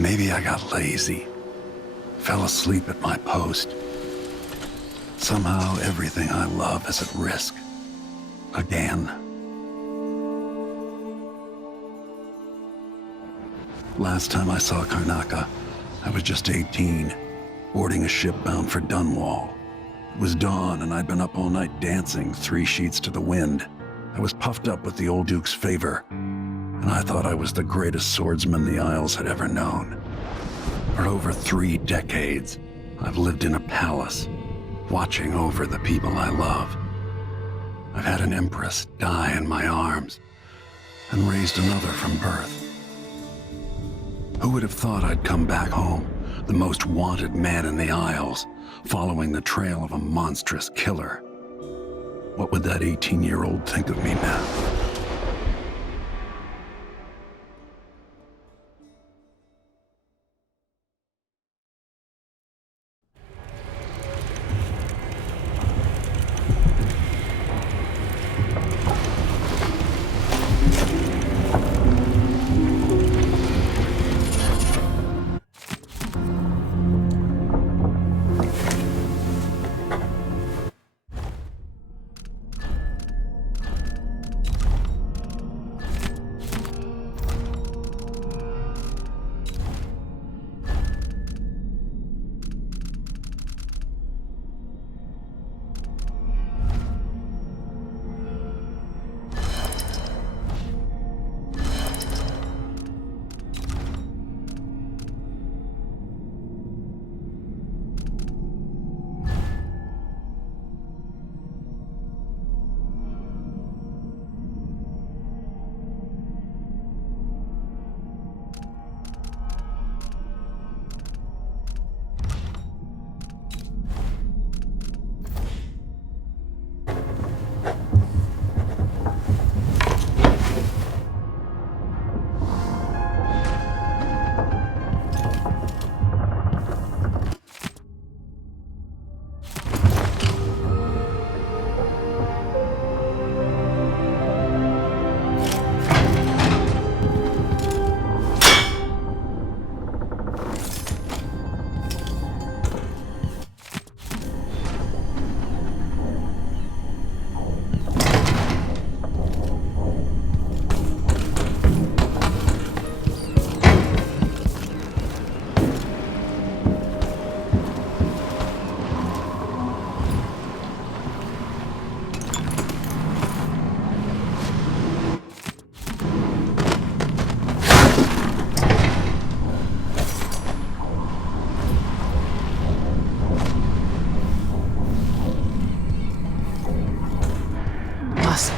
Maybe I got lazy. Fell asleep at my post. Somehow everything I love is at risk. Again. Last time I saw Karnaka, I was just 18, boarding a ship bound for Dunwall. It was dawn and I'd been up all night dancing 3 sheets to the wind. I was puffed up with the old Duke's favor, and I thought I was the greatest swordsman the Isles had ever known. For over 3 decades, I've lived in a palace, watching over the people I love. I've had an empress die in my arms, and raised another from birth. Who would have thought I'd come back home, the most wanted man in the Isles, following the trail of a monstrous killer? What would that 18-year-old think of me now?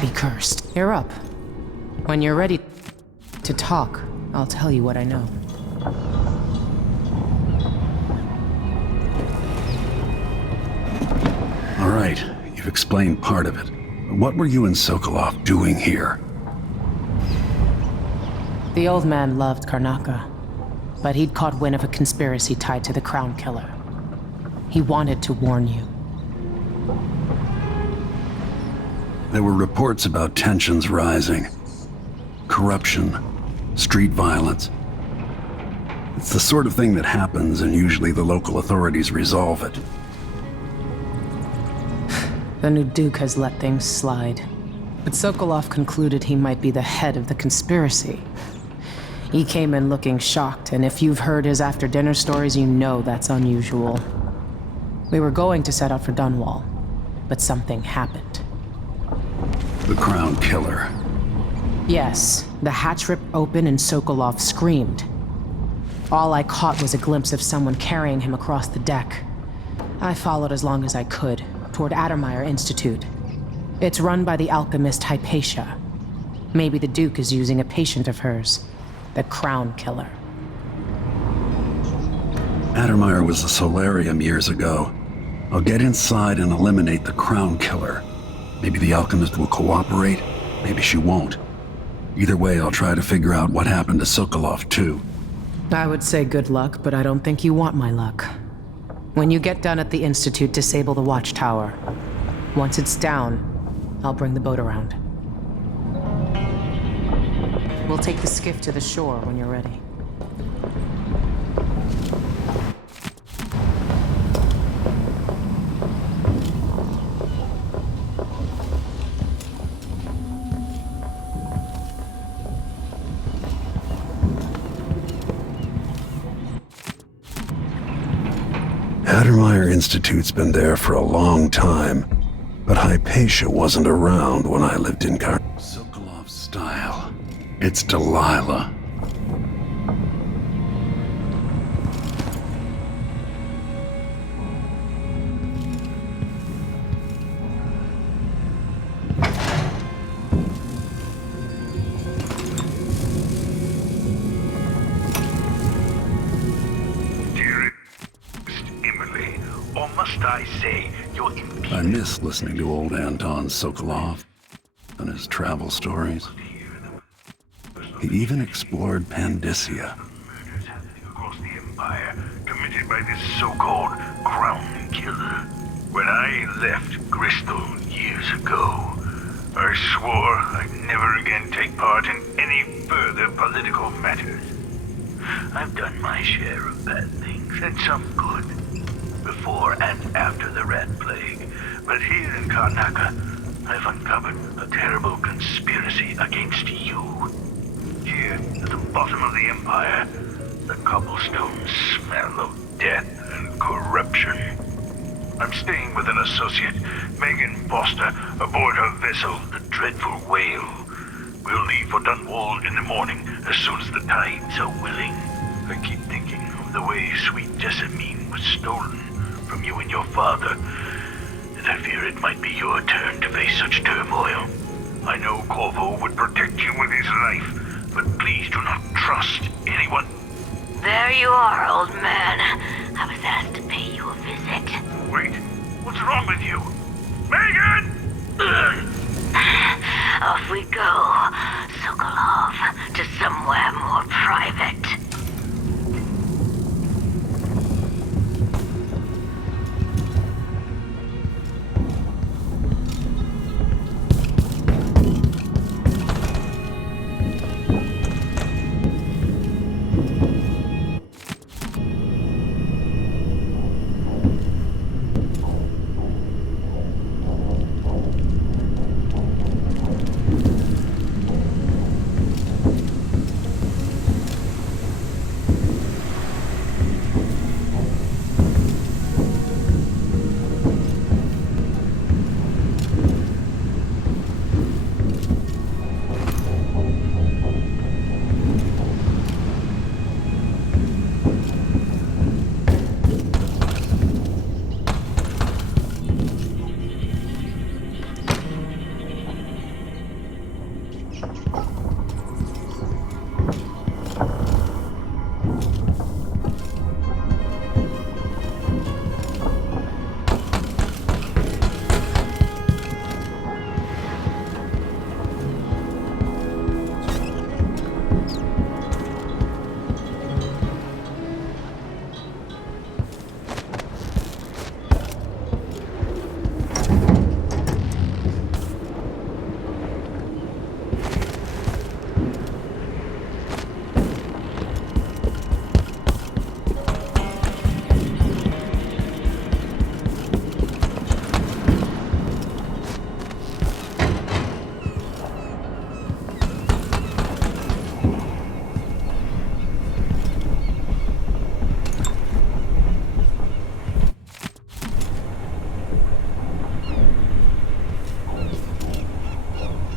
Be cursed. You're up. When you're ready to talk, I'll tell you what I know. All right, you've explained part of it. But what were you and Sokolov doing here? The old man loved Karnaka, but he'd caught wind of a conspiracy tied to the Crown Killer. He wanted to warn you. There were reports about tensions rising. Corruption, street violence. It's the sort of thing that happens, and usually the local authorities resolve it. The new Duke has let things slide. But Sokolov concluded he might be the head of the conspiracy. He came in looking shocked, and if you've heard his after-dinner stories, you know that's unusual. We were going to set out for Dunwall, but something happened. The Crown Killer. Yes, the hatch ripped open and Sokolov screamed. All I caught was a glimpse of someone carrying him across the deck. I followed as long as I could, toward Addermeyer Institute. It's run by the alchemist Hypatia. Maybe the Duke is using a patient of hers, the Crown Killer. Addermeyer was a solarium years ago. I'll get inside and eliminate the Crown Killer. Maybe the alchemist will cooperate, maybe she won't. Either way, I'll try to figure out what happened to Sokolov, too. I would say good luck, but I don't think you want my luck. When you get done at the Institute, disable the watchtower. Once it's down, I'll bring the boat around. We'll take the skiff to the shore when you're ready. Biedermeier Institute's been there for a long time, but Hypatia wasn't around when I lived in Sokolov's style. It's Delilah. I miss listening to old Anton Sokolov and his travel stories. He even explored Pandyssia. Murders happening across the Empire, committed by this so-called Crown Killer. When I left Bristol years ago, I swore I'd never again take part in any further political matters. I've done my share of bad things, and some good, before and after the Rat Plague. But here in Karnaca, I've uncovered a terrible conspiracy against you. Here, at the bottom of the Empire, the cobblestones smell of death and corruption. I'm staying with an associate, Megan Foster, aboard her vessel, the Dreadful Whale. We'll leave for Dunwall in the morning, as soon as the tides are willing. I keep thinking of the way sweet Jessamine was stolen from you and your father, and I fear it might be your turn to face such turmoil. I know Corvo would protect you with his life, but please do not trust anyone. There you are, old man. I was asked to pay you a visit. Wait, what's wrong with you? Megan! Off we go, Sokolov, to somewhere more private.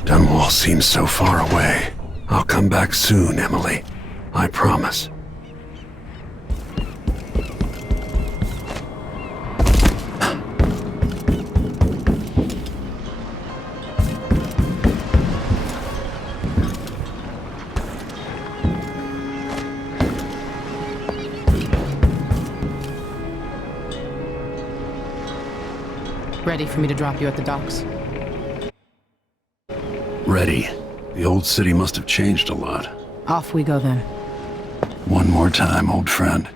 Dunwall seems so far away. I'll come back soon, Emily. I promise. Ready for me to drop you at the docks? Ready. The old city must have changed a lot. Off we go then. One more time, old friend.